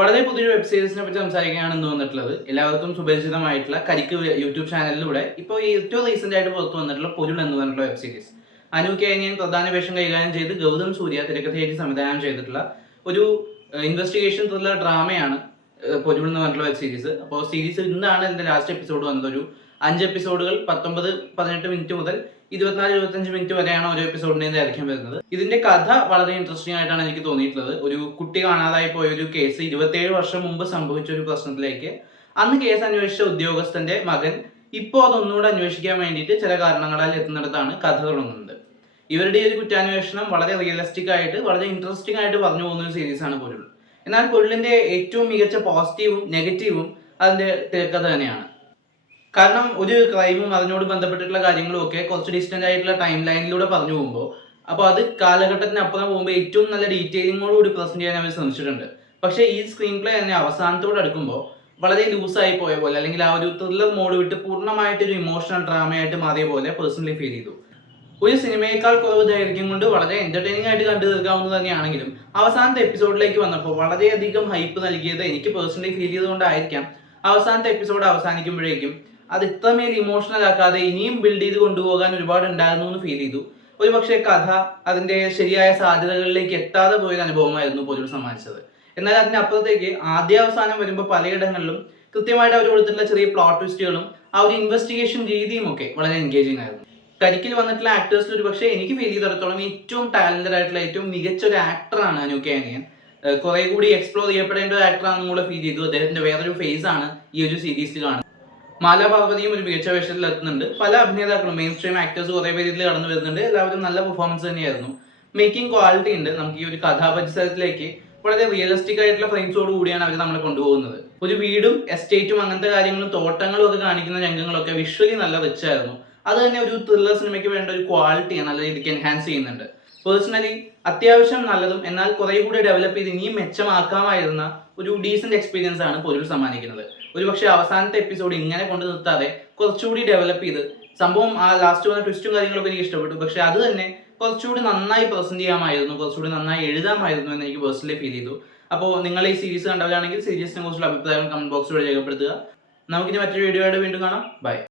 വളരെ പുതിയൊരു വെബ് സീരീസിനെ പറ്റി സംസാരിക്കുകയാണെന്ന് തോന്നിട്ടുള്ളത്. എല്ലാവർക്കും സുപരിചിതമായിട്ടുള്ള കരിക്ക് യൂട്യൂബ് ചാനലിലൂടെ ഇപ്പോൾ ഈ ഏറ്റവും റീസെന്റ് ആയിട്ട് പുറത്തു വന്നിട്ടുള്ള പൊരുൾ എന്ന് പറഞ്ഞിട്ടുള്ള വെബ് സീരീസ്. അനു കേനിയൻ പ്രധാന വേഷം കൈകാര്യം ചെയ്ത് ഗൗതം സൂര്യ തിരക്കഥയായിട്ട് സംവിധാനം ചെയ്തിട്ടുള്ള ഒരു ഇൻവെസ്റ്റിഗേഷൻ ത്രില്ലർ ഡ്രാമയാണ് പൊരുൾ എന്ന് പറഞ്ഞിട്ടുള്ള വെബ് സീരീസ്. അപ്പോൾ സീരീസ് ഇന്നാണ് ഇതിന്റെ ലാസ്റ്റ് എപ്പിസോഡ് വന്നത്. ഒരു 5 എപ്പിസോഡുകൾ 19-18 മിനിറ്റ് മുതൽ 24-25 മിനിറ്റ് വരെയാണ് ഓരോ എപ്പിസോഡിന്റെയും ദൈർഘ്യം വരുന്നത്. ഇതിന്റെ കഥ വളരെ ഇൻട്രസ്റ്റിംഗ് ആയിട്ടാണ് എനിക്ക് തോന്നിയിട്ടുള്ളത്. ഒരു കുട്ടി കാണാതായി പോയ ഒരു കേസ് 27 വർഷം മുമ്പ് സംഭവിച്ച ഒരു പ്രശ്നത്തിലേക്ക് അന്ന് കേസ് അന്വേഷിച്ച ഉദ്യോഗസ്ഥന്റെ മകൻ ഇപ്പോൾ അതൊന്നുകൂടെ അന്വേഷിക്കാൻ വേണ്ടിയിട്ട് ചില കാരണങ്ങളാൽ എത്തുന്നിടത്താണ് കഥ തുടങ്ങുന്നത്. ഇവരുടെ ഒരു കുറ്റാന്വേഷണം വളരെ റിയലിസ്റ്റിക് ആയിട്ട് വളരെ ഇൻട്രസ്റ്റിംഗ് ആയിട്ട് പറഞ്ഞു പോകുന്ന ഒരു സീരീസാണ് പൊരുൾ. എന്നാൽ പൊരുളിന്റെ ഏറ്റവും മികച്ച പോസിറ്റീവും നെഗറ്റീവും അതിന്റെ തിരക്കഥ തന്നെയാണ്. കാരണം ഒരു ക്രൈമും അതിനോട് ബന്ധപ്പെട്ടിട്ടുള്ള കാര്യങ്ങളും ഒക്കെ കുറച്ച് ഡിസ്റ്റന്റ് ആയിട്ടുള്ള ടൈം ലൈനിലൂടെ പറഞ്ഞു പോകുമ്പോൾ അപ്പോൾ അത് കാലഘട്ടത്തിനപ്പുറം പോകുമ്പോൾ ഏറ്റവും നല്ല ഡീറ്റെയിലിങ്ങോടുകൂടി പ്രസന്റ് ചെയ്യാൻ അവർ ശ്രമിച്ചിട്ടുണ്ട്. പക്ഷേ ഈ സ്ക്രീൻ പ്ലേ തന്നെ അവസാനത്തോട് അടുക്കുമ്പോൾ വളരെ ലൂസായി പോയ പോലെ, അല്ലെങ്കിൽ ആ ഒരു ത്രില്ലർ മോഡ് വിട്ട് പൂർണ്ണമായിട്ടൊരു ഇമോഷണൽ ഡ്രാമയായിട്ട് മാറിയ പോലെ പേഴ്സണലി ഫീൽ ചെയ്തു. ഒരു സിനിമയേക്കാൾ കുറവ് ദൈർഘ്യം കൊണ്ട് വളരെ എന്റർടൈനിങ് ആയിട്ട് കണ്ടു തീർക്കാവുന്നത് തന്നെയാണെങ്കിലും അവസാനത്തെ എപ്പിസോഡിലേക്ക് വന്നപ്പോൾ വളരെയധികം ഹൈപ്പ് നൽകിയത് എനിക്ക് പേഴ്സണലി ഫീൽ ചെയ്തുകൊണ്ടായിരിക്കാം അവസാനത്തെ എപ്പിസോഡ് അവസാനിക്കുമ്പോഴേക്കും അത് ഇത്രമേൽ ഇമോഷണൽ ആക്കാതെ ഇനിയും ബിൽഡ് ചെയ്ത് കൊണ്ടുപോകാൻ ഒരുപാട് ഉണ്ടായിരുന്നു എന്ന് ഫീൽ ചെയ്തു. ഒരു പക്ഷേ കഥ അതിന്റെ ശരിയായ സാധ്യതകളിലേക്ക് എത്താതെ പോയൊരു അനുഭവമായിരുന്നു പൊരുൾ സമ്മാനിച്ചത്. എന്നാൽ അതിനപ്പുറത്തേക്ക് ആദ്യാവസാനം വരുമ്പോൾ പലയിടങ്ങളിലും കൃത്യമായിട്ട് അവർ കൊടുത്തിട്ടുള്ള ചെറിയ പ്ലോട്ട് ട്വിസ്റ്റുകളും ആ ഒരു ഇൻവെസ്റ്റിഗേഷൻ രീതിയും ഒക്കെ വളരെ എൻഗേജിങ് ആയിരുന്നു. കരിക്കിൽ വന്നിട്ടുള്ള ആക്ടേഴ്സിൽ ഒരു പക്ഷേ എനിക്ക് ഫീൽ ചെയ്തിടത്തോളം ഏറ്റവും ടാലന്റഡ് ആയിട്ടുള്ള ഏറ്റവും മികച്ച ഒരു ആക്ടറാണ് അനു കേനിയൻ. കുറെ കൂടി എക്സ്പ്ലോർ ചെയ്യപ്പെടേണ്ട ഒരു ആക്ടറാണെന്നും കൂടെ ഫീൽ ചെയ്തു. അദ്ദേഹത്തിന്റെ വേറൊരു ഫേസ് ആണ് ഈ ഒരു സീരീസിൽ കാണുന്നത്. മാല പാർവതിയും ഒരു മികച്ച വേഷത്തിൽ എത്തുന്നുണ്ട്. പല അഭിനേതാക്കളും മെയിൻ സ്ട്രീം ആക്ടേഴ്സ് കുറെ പേര് ഇതിൽ കടന്നു വരുന്നുണ്ട്. എല്ലാവരും നല്ല പെർഫോമൻസ് തന്നെയായിരുന്നു. മേക്കിംഗ് ക്വാളിറ്റി ഉണ്ട്. നമുക്ക് ഈ ഒരു കഥാപരിസരത്തിലേക്ക് വളരെ റിയലിസ്റ്റിക് ആയിട്ടുള്ള ഫ്രെയിംസോട് കൂടിയാണ് അവർ നമ്മളെ കൊണ്ടുപോകുന്നത്. ഒരു വീടും എസ്റ്റേറ്റും അങ്ങനത്തെ കാര്യങ്ങളും തോട്ടങ്ങളും ഒക്കെ കാണിക്കുന്ന രംഗങ്ങളൊക്കെ വിഷ്വലി നല്ല റിച്ച് ആയിരുന്നു. അത് തന്നെ ഒരു ത്രില്ലർ സിനിമയ്ക്ക് വേണ്ട ഒരു ക്വാളിറ്റിയാണ് നല്ല രീതിക്ക് എൻഹാൻസ് ചെയ്യുന്നുണ്ട്. പേഴ്സണലി അത്യാവശ്യം നല്ലതും എന്നാൽ കുറെ കൂടി ഡെവലപ്പ് ചെയ്ത് ഇനിയും മെച്ചമാക്കാമായിരുന്ന ഒരു ഡീസന്റ് എക്സ്പീരിയൻസ് ആണ് പൊരുൾ സമ്മാനിക്കുന്നത്. ഒരുപക്ഷെ അവസാനത്തെ എപ്പിസോഡ് ഇങ്ങനെ കൊണ്ടു നിർത്താതെ കുറച്ചുകൂടി ഡെവലപ്പ് ചെയ്ത് സംഭവം ആ ലാസ്റ്റ് വന്ന ട്വിസ്റ്റും കാര്യങ്ങളൊക്കെ എനിക്ക് ഇഷ്ടപ്പെട്ടു. പക്ഷെ അത് തന്നെ കുറച്ചുകൂടി നന്നായി പ്രസന്റ് ചെയ്യാമായിരുന്നു, കുറച്ചുകൂടി നന്നായി എഴുതാമായിരുന്നു എന്ന് എനിക്ക് പേഴ്സണലി ഫീൽ ചെയ്തു. അപ്പോൾ നിങ്ങൾ ഈ സീരീസ് കണ്ടവരാണെങ്കിൽ സീരീസിനെ കുറിച്ചുള്ള അഭിപ്രായങ്ങൾ കമന്റ് ബോക്സിലൂടെ രേഖപ്പെടുത്തുക. നമുക്കിനി മറ്റൊരു വീഡിയോ ആയിട്ട് വീണ്ടും കാണാം. ബൈ.